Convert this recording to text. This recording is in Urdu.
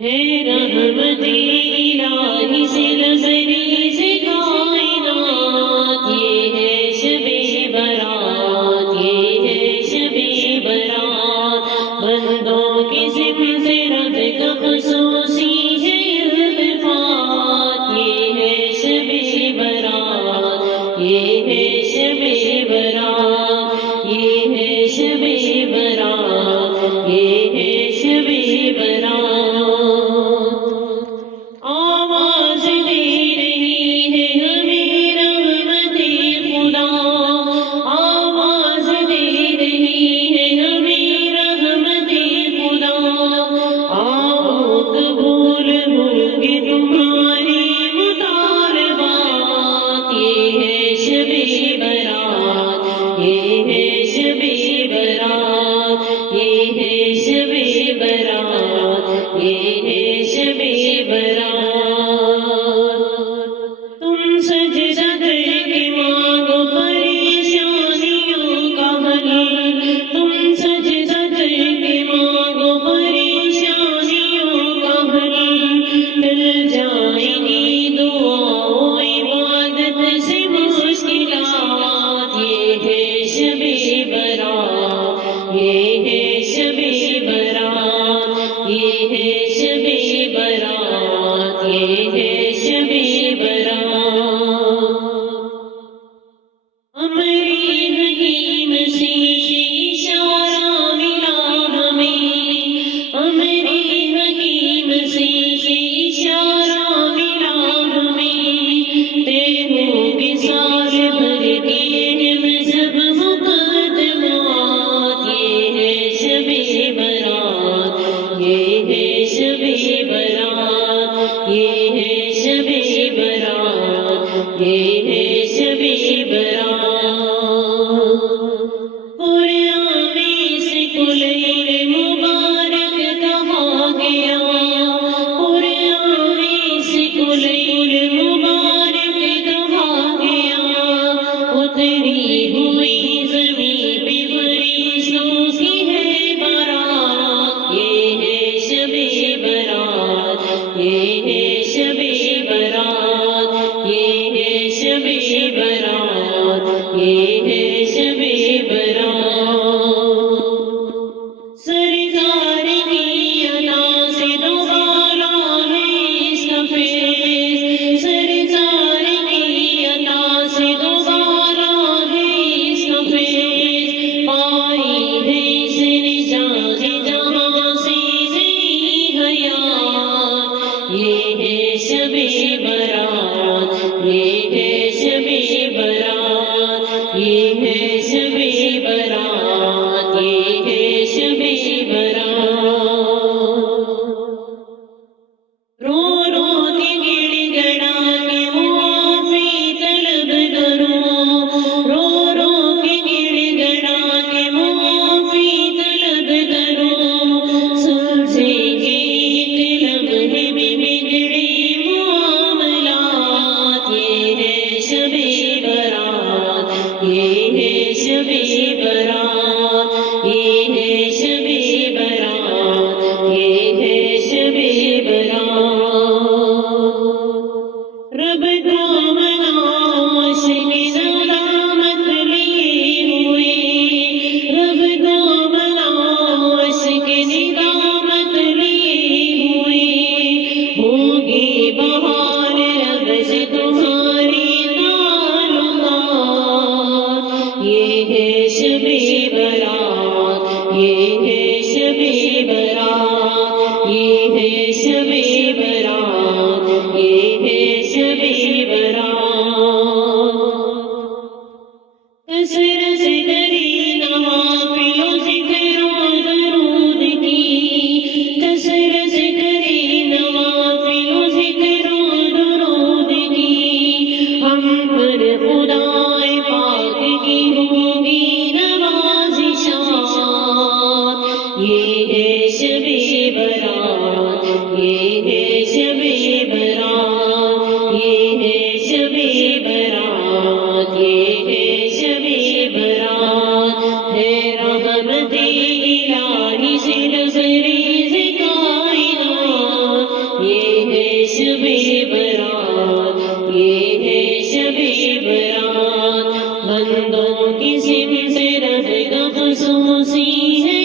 ہے رحمت الہی سے نظری سے کائنات، یہ ہے شب برات، یہ ہے شب برات، بندوں کی ذمہ سے رب کا خصوصی ہے التفات، یہ ہے شب برات، یہ ہے شب برات، یہ ہے شب برات، یہ ہے شب برات۔ آواز دے رہی ہے ہمیں رحمت خدا، آواز دے رہی ہے ہمیں رحمت خدا، آؤ قبول ہوں گے تمہاری مطالبات، یہ ہے شب برات، یہ ہے شب برات، یہ ہے شب برات، یہ ہے شب برات۔ تم سجدہ کر کے مانگو پریشانیوں کا حل، تم سجدہ کر کے مانگو پریشانیوں کا حل، ٹل جائیں گی دعاؤں عبادت سے مشکلات، یہ ہے شب برات، یہ ہے شب برات، یہ ہے شب برات، یہ ہے شب برات۔ امری حکیم سے اشارہ ملا ہمیں، امری حکیم سے اشارہ ملا ہمیں، دیکھو گے سال بھر کے اہم سب مقدمات، یہ ہے شب برات، یہ ہے شب برات، یہ ہے شب برات، یہ ہے شب برات۔ قرآن سے کلیل مبارک کہا گیا، قرآن سے کلیل مبارک کہا گیا، اتری ہوئی زمین پہ فرشتوں کی ہے بارات، یہ ہے شب برات، یہ ہے شب برات، یہ ہے شب برات، یہ ہے شب برات۔ سرکار کی عطا سے دوبارہ ہے اس کا فیض، سرکار کی عطا سے دوبارہ ہے اس کا فیض، پائی ہے اس نے جہاں سے نئی حیات، یہ ہے شب برات، یہ ہے شب برات، یہ ہے شب برات، یہ ہے شب برات۔ رو رو کے گڑ گڑا کے معافی طلب کرو، رو رو کے گڑ گڑا کے معافی طلب کرو، سلجھیں گے ایک لمحے میں بگڑے معاملات، یہ ہے شب برات، یہ ہے شب برات، یہ ہے شب برات، یہ ہے شب برات۔ رب کو مناؤ عشق ندامت لیے ہوئے، رب کو مناؤ عشق ندامت لیے ہوئے، ہوگی بہار رب سے تمہاری تعلقات، یہ ہے شب برات، یہ ہے شب برات، یہ ہے شب برات، یہ ہے شب برات۔ کثرت کری نوافل و ذکر و درود کی، کثرت کری نوافل و ذکر و درود کی، ہم پر خدائے پاک کی ہوگی نوازشات، یہ ہے شب برات، یہ برات بندوں کی سمت رب کا خصوصی ہے